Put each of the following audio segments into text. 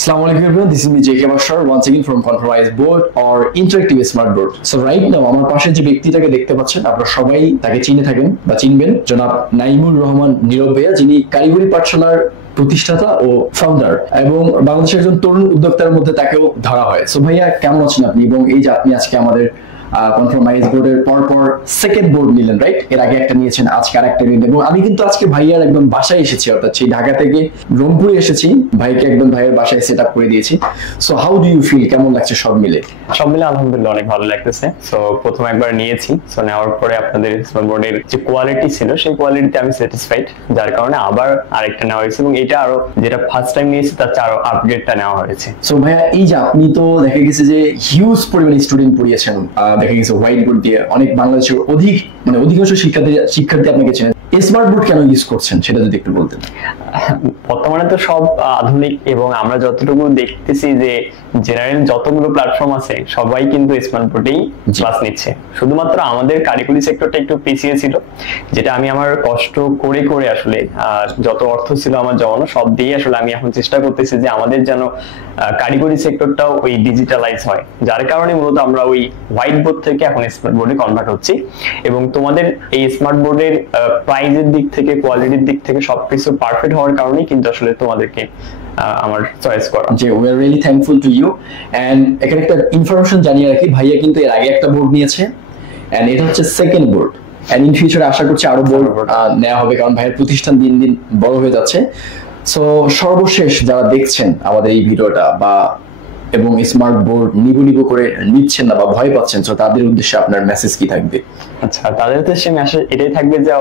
Assalamu alaikum everyone, this is me JK Bashar once again from Compromise Board or Interactive Smart Board. So right now আমার পাশে যে ব্যক্তিটাকে দেখতে পাচ্ছেন আপনারা সবাই তাকে চিনে থাকেন বা চিনবেন, জনাব নাইমুর রহমান নীরব ভাইয়া, যিনি কারিগরি পাঠশালার প্রতিষ্ঠাতা ও ফাউন্ডার এবং বাংলাদেশের একজন তরুণ উদ্যোক্তার মধ্যে তাকেও ধরা হয়। সো ভাইয়া কেমন আছেন আপনি, এবং এই যে আপনি আজকে আমাদের কম্প্রোমাইজ বোর্ডের পর সেকেন্ড বোর্ড নিলেন, রাইট? এর আগে একটা নিয়েছেন, আজকে আরেকটা নিলেন। এবং আমি কিন্তু আজকে ভাইয়ার একদম বাসায় এসেছি, অর্থাৎ সেই ঢাকা থেকে রংপুরে এসেছি, ভাইকে একদম ভাইয়ের বাসায় সেট আপ করে দিয়েছি। So how do you feel, কেমন লাগছে সব মিলে? আলহামদুলিল্লাহ অনেক ভালো লাগতেছে। সো প্রথম একবার নিয়েছি, সো নেওয়ার পরে আপনাদের স্মার্ট বোর্ডের যে কোয়ালিটি ছিল সেই কোয়ালিটিতে আমি স্যাটিসফাইড, যার কারণে আবার আরেকটা নেওয়া হয়েছে এবং এটা আরো যেটা ফার্স্ট টাইম নিয়েছি তার আরো আপগ্রেডটা নেওয়া হয়েছে। সো ভাইয়া এই যে আপনি তো দেখা গেছে যে হিউজ পরিমাণ স্টুডেন্ট পড়িয়েছেন, দেখা গেছে হোয়াইট বোর্ড দিয়ে অনেক বাংলাদেশের অধিকাংশ শিক্ষার্থী আপনাকে চেনেন। স্মার্ট বোর্ড কেন ইউজ করছেন সেটা যদি একটু বলতেন। বর্তমানে তো সব আধুনিক এবং আমরা যতটুকু দেখতেছি যে জেনারেল যতগুলো প্ল্যাটফর্ম আছে সবাই কিন্তু স্মার্ট বোর্ডেই ক্লাস নিচ্ছে। শুধুমাত্র আমাদের কারিগরি সেক্টরটা একটু পিছিয়ে ছিল, যেটা আমি আমার কষ্ট করে করে আসলে যত অর্থ ছিল আমার জমানো সব দিয়ে আসলে আমি এখন চেষ্টা করতেছি যে আমাদের যেন কারিগরি সেক্টরটাও ওই ডিজিটালাইজ হয়, যার কারণে মূলত আমরা ওই হোয়াইট বোর্ড থেকে এখন স্মার্ট বোর্ডে কনভার্ট হচ্ছি। এবং তোমাদের এই স্মার্ট বোর্ডের প্রাইজের দিক থেকে কোয়ালিটির দিক থেকে সবকিছু পারফেক্ট হওয়ার কারণেই কিন্তু আসলে তোমাদেরকে আমার চয়েস করা। যে we are really thankful to you. And এখানে একটা ইনফরমেশন জানিয়ে রাখি, ভাইয়া কিন্তু এর আগে একটা বোর্ড নিয়েছে এন্ড এটা হচ্ছে সেকেন্ড বোর্ড। এন্ড ইন ফিউচারে আশা করছি আরো বোর্ড নেওয়া হবে, কারণ ভাইয়ের প্রতিষ্ঠান দিন দিন বড় হয়ে যাচ্ছে। সো সর্বশেষ যারা দেখছেন আমাদের এই ভিডিওটা এবং স্মার্ট বোর্ড নিবু করে নিচ্ছেন না বা ভয় পাচ্ছেন, তো তাদের উদ্দেশ্যে আপনার মেসেজ কি থাকবে? আচ্ছা, তাদের উদ্দেশ্যে মেসেজ এটাই থাকবে যে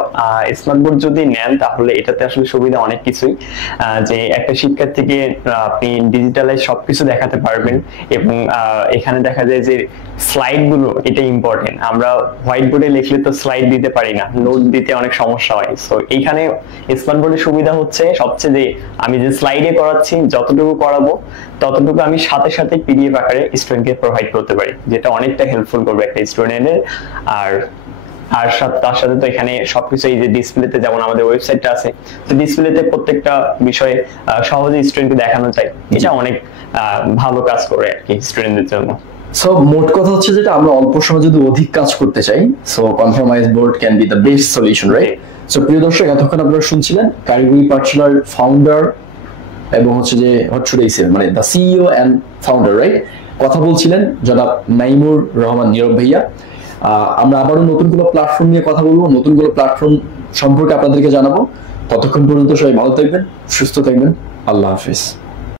স্মার্ট বোর্ড যদি নেন তাহলে এটাতে আসলে সুবিধা অনেক কিছুই, যে একটা শিক্ষার্থীকে আপনি ডিজিটালাইজ সবকিছু দেখাতে পারবেন এবং এখানে দেখা যায় যে স্লাইড গুলো এটা ইম্পর্টেন্ট। আমরা হোয়াইট বোর্ডে লিখলে তো স্লাইড দিতে পারি না, নোট দিতে অনেক সমস্যা হয়। সো এইখানে স্মার্ট বোর্ডের সুবিধা হচ্ছে সবচেয়ে যে আমি যে স্লাইডে করাচ্ছি যতটুকু করাবো ততটুকু আমি সাথে সাথে পিডিএফ আকারে স্টুডেন্টকে প্রোভাইড করতে পারি, যেটা অনেকটা হেল্পফুল করবে একটা স্টুডেন্টের। আর তার সাথে তো এখানে সবকিছু এই যে ডিসপ্লেতে, যেমন আমাদের ওয়েবসাইটটা আছে, তো ডিসপ্লেতে প্রত্যেকটা বিষয়ে সহজে স্টুডেন্টকে দেখানো যায়, এটা অনেক ভালো কাজ করে আর কি স্টুডেন্টদের জন্য। সো মোট কথা হচ্ছে যেটা আমরা অল্প সময় যদি অধিক কাজ করতে চাই, so compromise board can be the best solution, right? So প্রিয় দর্শক, এতক্ষণ আপনারা শুনছিলেন কারিগরি পাঠশালার ফাউন্ডার এবং হচ্ছে যে মানে the CEO and founder, right? কথা বলছিলেন জনাব নাইমুর রহমান নীরব ভাইয়া। আমরা আবারও নতুন কোনো প্ল্যাটফর্ম নিয়ে কথা বলবো, নতুন কোনো প্ল্যাটফর্ম সম্পর্কে আপনাদেরকে জানাবো। ততক্ষণ পর্যন্ত সবাই ভালো থাকবেন, সুস্থ থাকবেন। আল্লাহ হাফিজ।